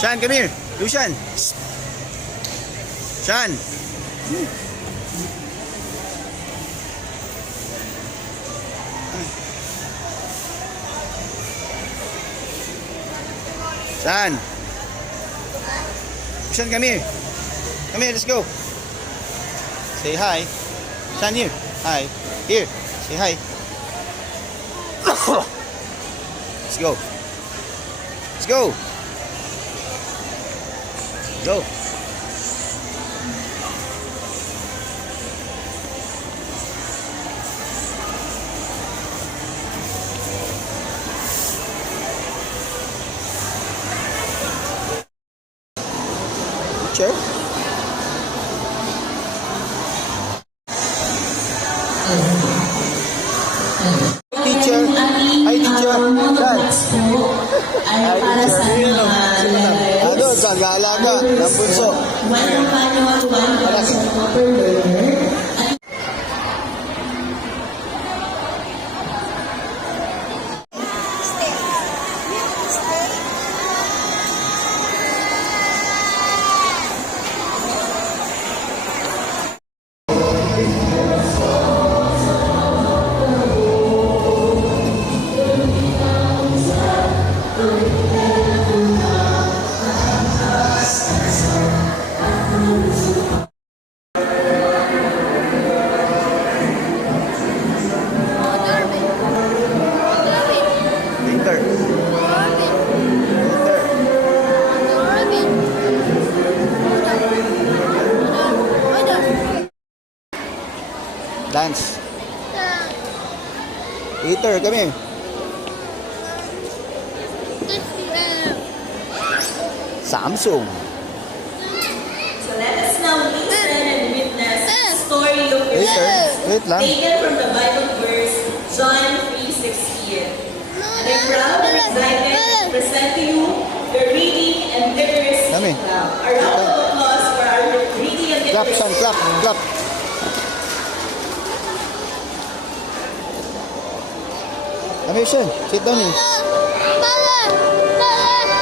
Shan, come here. Lucian. Shan. Shan. Lucian, come here. Come here, let's go. Say hi. Shan, here. Hi. Here. Say hi. Let's go. Let's go. Go. Teacher. Teacher. Hi, teacher. Ay para sa mga Ano, pag-aalaga ng bunso. One manual, one lesson per learner. Later. Dance. Later, come here. Samsung. So let us now listen and witness the story of Later. Wait lang. taken from the Bible verse John 3:16. And I'm proud and excited to present to you the reading and literacy Dami. club. A round of applause for our reading and Clap, literacy son, clap, clap. Come here, son. Sit down here.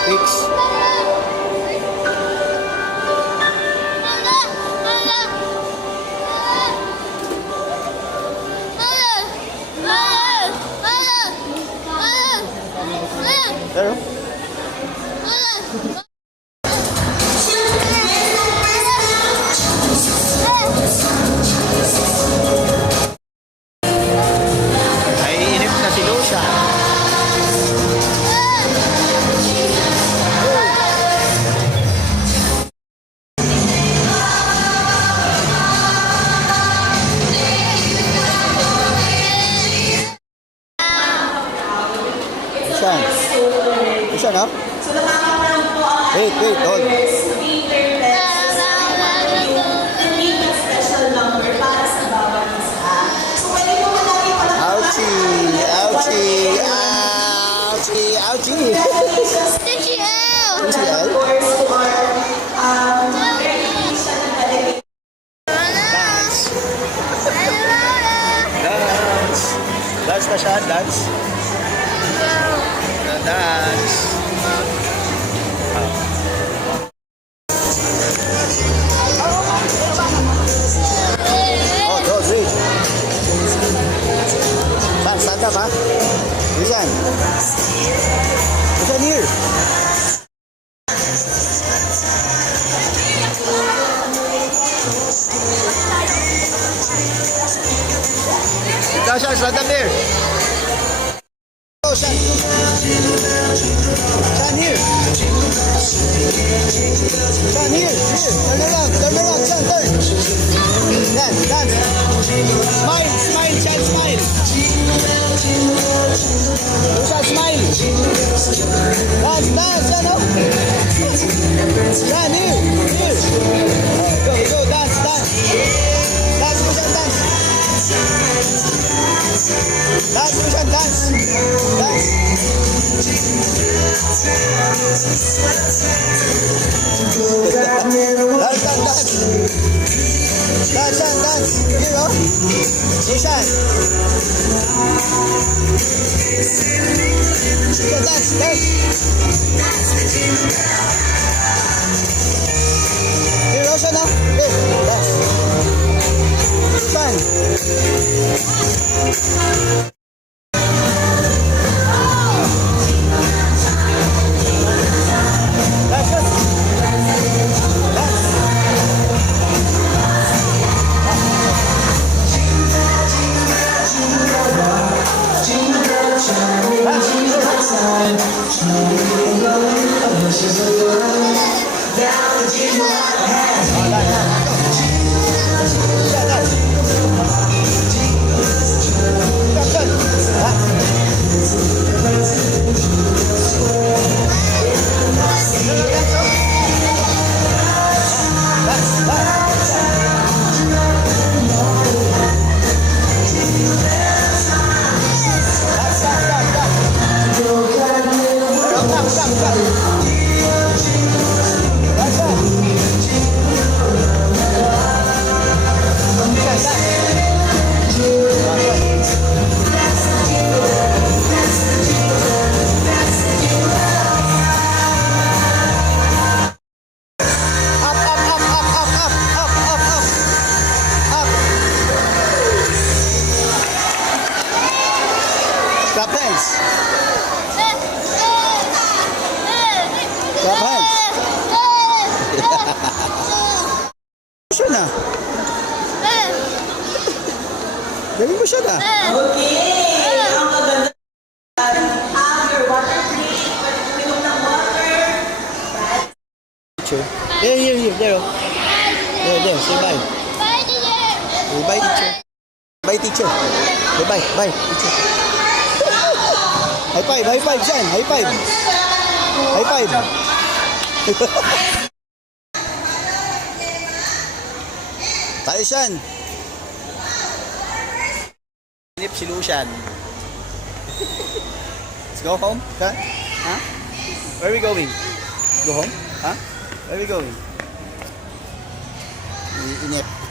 Fix. There. Naiinip na si Lucia. Lucian. Lucian, ha? So nakakaroon po ang Wait, hold. speaker test and need a special number para sa bawat isa. So pwede po malaki pala Ouchie! Ouchie! Ouchie! Ouchie! congratulations Ouchie, of course to our very special delegate. Dance! Dance! Dance na siya, dance. Dance. Oh, those read. Stand up, ha? Listen. Listen here. Ikaw siya, stand up there. Oh, Shan. Shan here. Shan here. Turn around, Shan, turn. Dance. Smile, Shan, smile. Shan, smile. Dance, Shan, oh. Shan, here. Oh, go, dance. Dance, Shan, dance. Dance, Shan, dance. Dance. Here, oh. Lucian. Dance. That's good. That's Clap hands. Clap hands. Siya na. Galing mo siya na. Okay. Ang maganda. Have your water break. Pinom ng water. Teacher. Here. There. Oh. There. Say bye. Say bye, teacher. Bye, teacher. Say bye. Bye, teacher. High five, Sean. High five. Tayo, Sean. Philip, si Lucian. Let's go home. Huh? Where are we going? Go home? Huh? Where are we going? Inip.